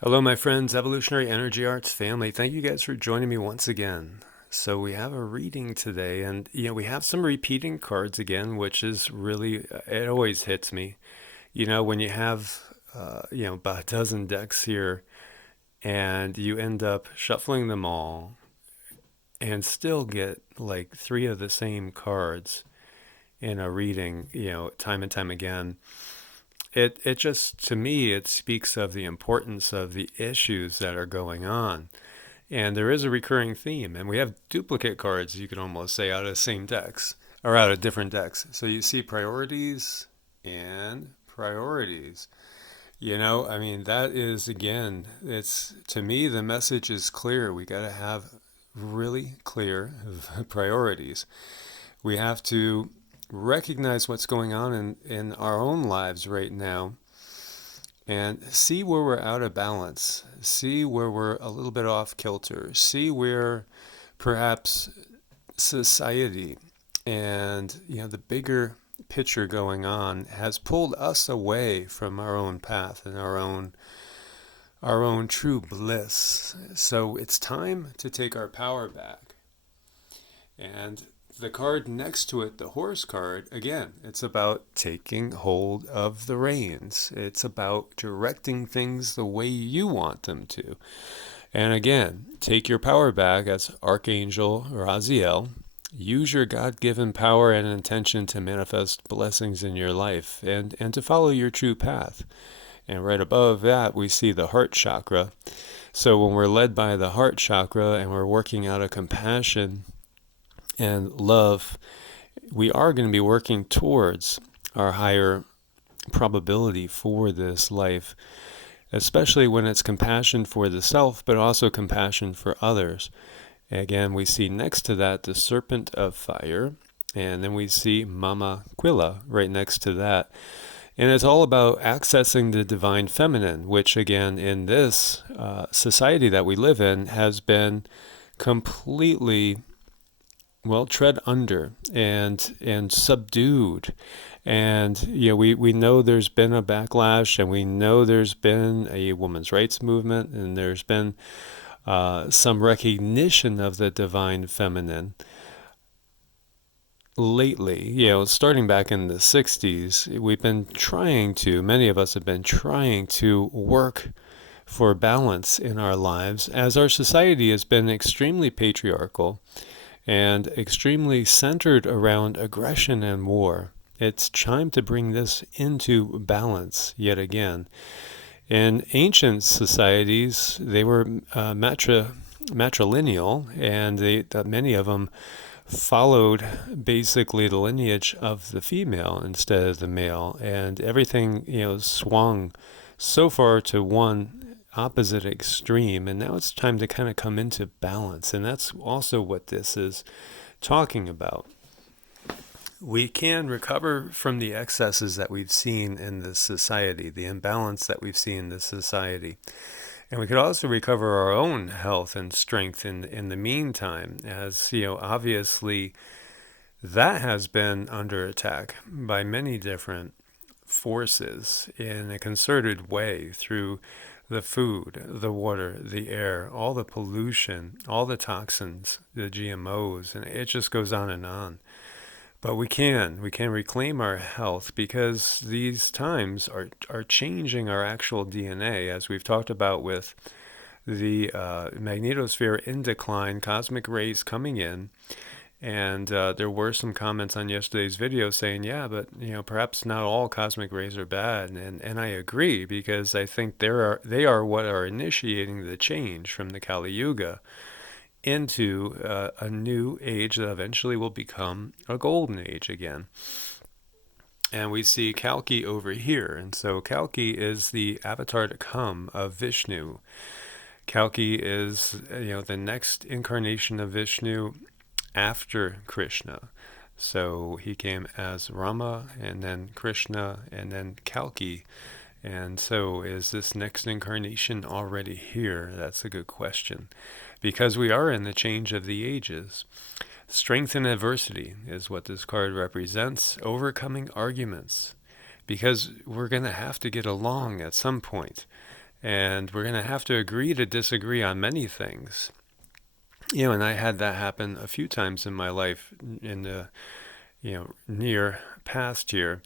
Hello, my friends, Evolutionary Energy Arts family. Thank you guys for joining me once again. So we have a reading today, and we have some repeating cards again, which is really it always hits me. When you have about a dozen decks here, and you end up shuffling them all, and still get like three of the same cards in a reading, time and time again. It just, to me, it speaks of the importance of the issues that are going on. And there is a recurring theme, and we have duplicate cards, you could almost say, out of the same decks, or out of different decks. So you see priorities and priorities. That is, again, it's, to me, the message is clear. We got to have really clear priorities. We have to recognize what's going on in our own lives right now and see where we're out of balance, see where we're a little bit off kilter, see where perhaps society and the bigger picture going on has pulled us away from our own path and our own true bliss. So it's time to take our power back. And the card next to it, the horse card, again, it's about taking hold of the reins. It's about directing things the way you want them to. And again, take your power back as Archangel Raziel. Use your God-given power and intention to manifest blessings in your life and to follow your true path. And right above that, we see the heart chakra. So when we're led by the heart chakra and we're working out of compassion and love, we are going to be working towards our higher probability for this life, especially when it's compassion for the self, but also compassion for others. Again, we see next to that the serpent of fire, and then we see Mama Quilla right next to that. And it's all about accessing the divine feminine, which again, in this society that we live in, has been completely tread under and subdued. And we know there's been a backlash, and we know there's been a women's rights movement, and there's been some recognition of the divine feminine lately. Starting back in the 60s, many of us have been trying to work for balance in our lives, as our society has been extremely patriarchal and extremely centered around aggression and war. It's time to bring this into balance yet again. In ancient societies, they were matrilineal, and many of them followed basically the lineage of the female instead of the male, and everything swung so far to one opposite extreme, and now it's time to kind of come into balance. And that's also what this is talking about. We can recover from the excesses that we've seen in this society, the imbalance that we've seen in this society. And we could also recover our own health and strength in the meantime, as obviously that has been under attack by many different forces in a concerted way through the food, the water, the air, all the pollution, all the toxins, the GMOs, and it just goes on and on. But we can reclaim our health, because these times are changing our actual DNA, as we've talked about with the magnetosphere in decline, cosmic rays coming in. And there were some comments on yesterday's video saying, yeah, but perhaps not all cosmic rays are bad, and I agree, because I think they are what are initiating the change from the Kali Yuga into a new age that eventually will become a golden age again. And we see Kalki over here, and so Kalki is the avatar to come of Vishnu. Kalki is the next incarnation of Vishnu after Krishna. So he came as Rama, and then Krishna, and then Kalki. And so is this next incarnation already here? That's a good question, because we are in the change of the ages. Strength in adversity is what this card represents, overcoming arguments, because we're going to have to get along at some point. And we're going to have to agree to disagree on many things. And I had that happen a few times in my life in the, near past year,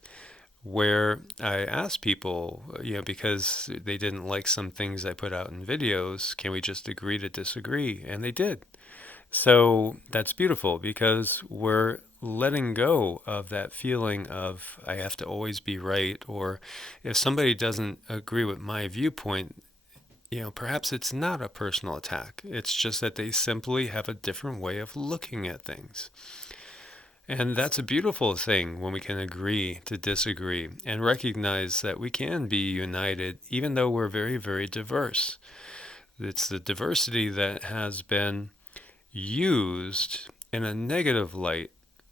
where I asked people, because they didn't like some things I put out in videos, can we just agree to disagree? And they did. So that's beautiful because we're letting go of that feeling of I have to always be right, or if somebody doesn't agree with my viewpoint, perhaps it's not a personal attack. It's just that they simply have a different way of looking at things. And that's a beautiful thing when we can agree to disagree and recognize that we can be united even though we're very, very diverse. It's the diversity that has been used in a negative light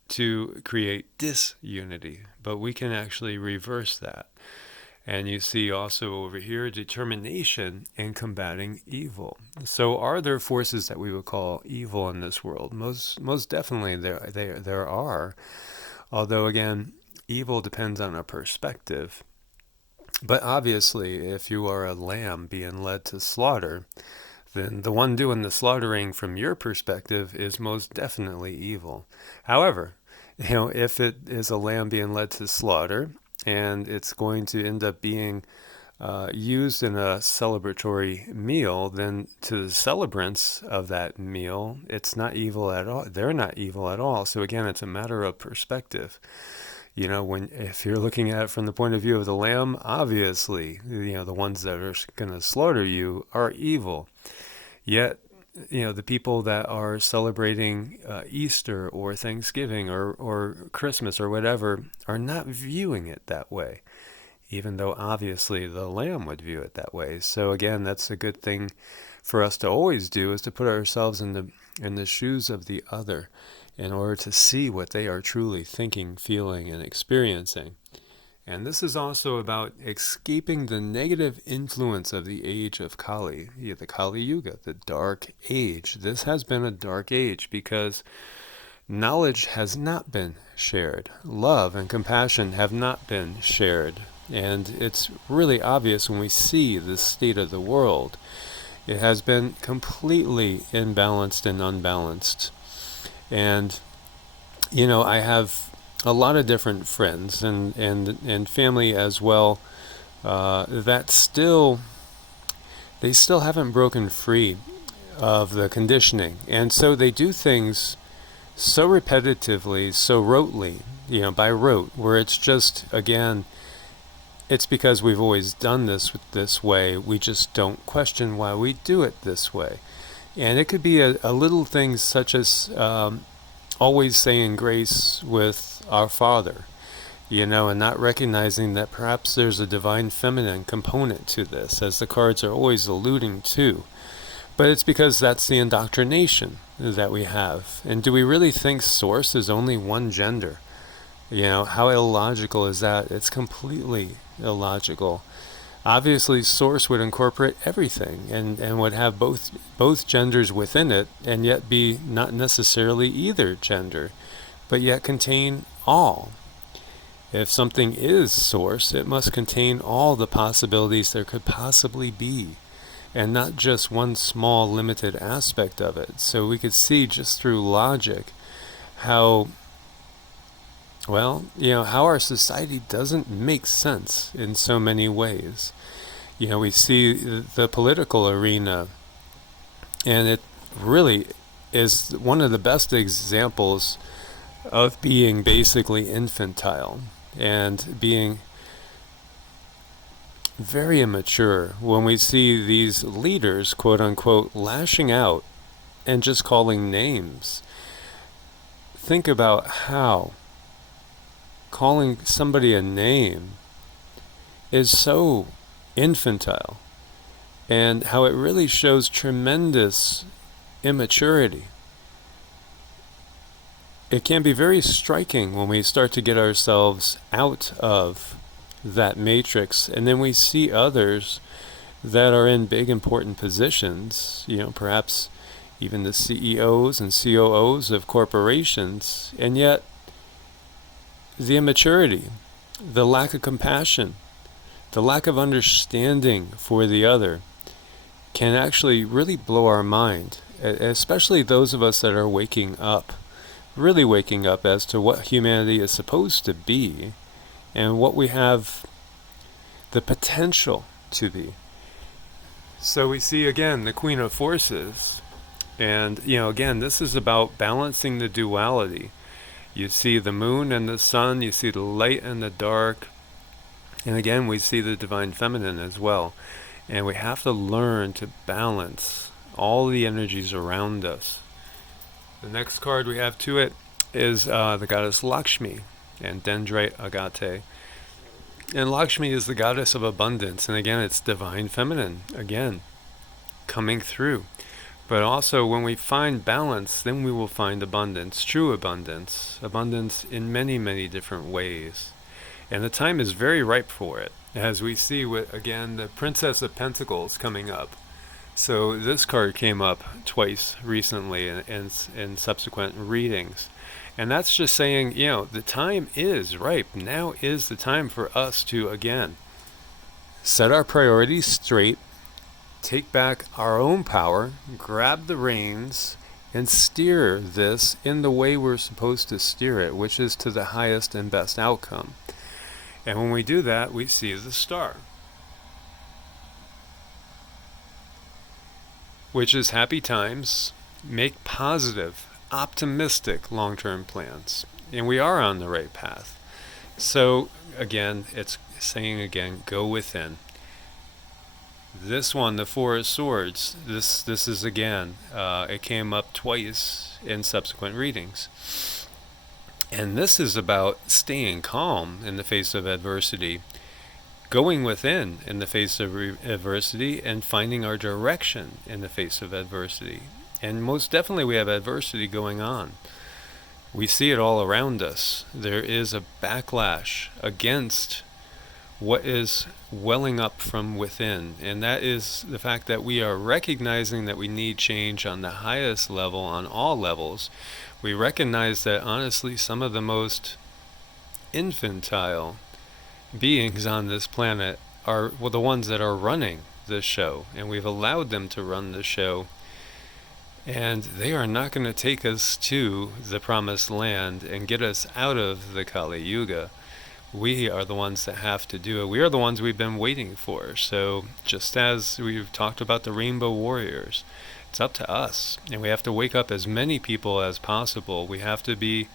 to create disunity, but we can actually reverse that. And you see also over here determination in combating evil. So are there forces that we would call evil in this world? Most definitely there are. Although again, evil depends on a perspective. But obviously, if you are a lamb being led to slaughter, then the one doing the slaughtering from your perspective is most definitely evil. However, if it is a lamb being led to slaughter, and it's going to end up being used in a celebratory meal, then to the celebrants of that meal, it's not evil at all. They're not evil at all. So again, it's a matter of perspective. If you're looking at it from the point of view of the lamb, obviously, the ones that are going to slaughter you are evil. Yet, the people that are celebrating Easter or Thanksgiving or Christmas or whatever are not viewing it that way, even though obviously the lamb would view it that way. So again, that's a good thing for us to always do, is to put ourselves in the shoes of the other in order to see what they are truly thinking, feeling, and experiencing. And this is also about escaping the negative influence of the age of Kali, the Kali Yuga, the dark age. This has been a dark age because knowledge has not been shared. Love and compassion have not been shared. And it's really obvious when we see the state of the world. It has been completely imbalanced and unbalanced. And, I have a lot of different friends and family as well that they still haven't broken free of the conditioning. And so they do things so repetitively, so rotely, by rote, where it's just, again, it's because we've always done this way. We just don't question why we do it this way. And it could be a little things such as always saying grace with our Father, and not recognizing that perhaps there's a divine feminine component to this, as the cards are always alluding to. But it's because that's the indoctrination that we have. And do we really think Source is only one gender? How illogical is that? It's completely illogical. Obviously, Source would incorporate everything and would have both genders within it, and yet be not necessarily either gender, but yet contain all. If something is Source, it must contain all the possibilities there could possibly be, and not just one small limited aspect of it. So we could see just through logic how how our society doesn't make sense in so many ways. We see the political arena, and it really is one of the best examples of being basically infantile and being very immature when we see these leaders, quote unquote, lashing out and just calling names. Think about how calling somebody a name is so infantile, and how it really shows tremendous immaturity. It can be very striking when we start to get ourselves out of that matrix, and then we see others that are in big important positions, perhaps even the CEOs and COOs of corporations, and yet the immaturity, the lack of compassion, The lack of understanding for the other can actually really blow our mind, especially those of us that are waking up, really waking up as to what humanity is supposed to be and what we have the potential to be. So we see again the Queen of Forces, and again, this is about balancing the duality. You see the moon and the sun, you see the light and the dark, and again we see the divine feminine as well. And we have to learn to balance all the energies around us. The next card we have to it is the goddess Lakshmi and Dendrite Agate. And Lakshmi is the goddess of abundance, and again it's divine feminine, again, coming through. But also when we find balance, then we will find abundance, true abundance, abundance in many, many different ways. And the time is very ripe for it, as we see with, again, the Princess of Pentacles coming up. So this card came up twice recently in subsequent readings. And that's just saying, the time is ripe. Now is the time for us to, again, set our priorities straight, take back our own power, grab the reins, and steer this in the way we're supposed to steer it, which is to the highest and best outcome. And when we do that, we see the star, which is happy times, make positive, optimistic long-term plans. And we are on the right path. So again, it's saying again, go within. This one, the Four of Swords, this is again, it came up twice in subsequent readings. And this is about staying calm in the face of adversity, going within in the face of adversity, and finding our direction in the face of adversity. And most definitely we have adversity going on. We see it all around us. There is a backlash against what is welling up from within, and that is the fact that we are recognizing that we need change on the highest level, on all levels. We recognize that honestly some of the most infantile beings on this planet are the ones that are running this show, and we've allowed them to run the show, and they are not going to take us to the promised land and get us out of the Kali Yuga. We are the ones that have to do it. We are the ones we've been waiting for. So just as we've talked about the Rainbow Warriors, it's up to us, and we have to wake up as many people as possible. We have to be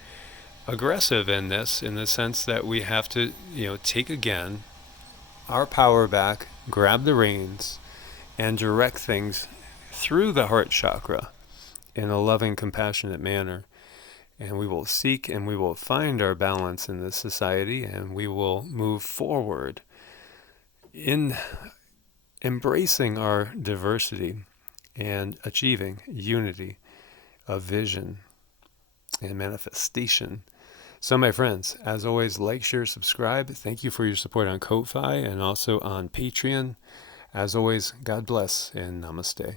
aggressive in this, in the sense that we have to, take again our power back, grab the reins, and direct things through the heart chakra in a loving, compassionate manner. And we will seek and we will find our balance in this society, and we will move forward in embracing our diversity and achieving unity of vision and manifestation. So my friends, as always, like, share, subscribe. Thank you for your support on Ko-Fi and also on Patreon. As always, God bless and namaste.